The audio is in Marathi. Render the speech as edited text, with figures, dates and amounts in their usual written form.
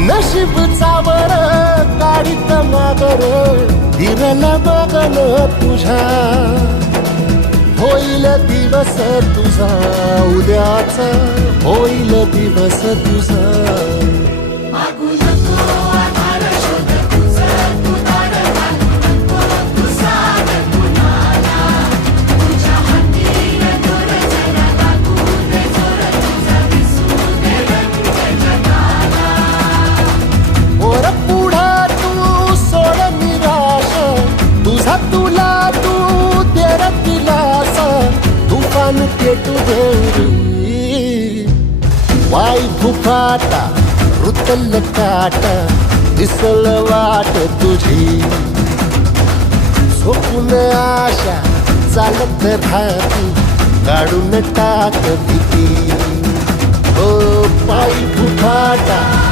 नशीब चावर काढीत मागर हिरल बगल तुझ्या होईल दिवस तुझा उद्याचा होईल दिवस तुझा तुला तू तेर दिलासा तुफान पेटू देरी वाई फुफाटा रुतल काटा दिसल वाट तुझी झोपून आशा चालत राहती काढून टाक भीती ओ पायी फुफाटा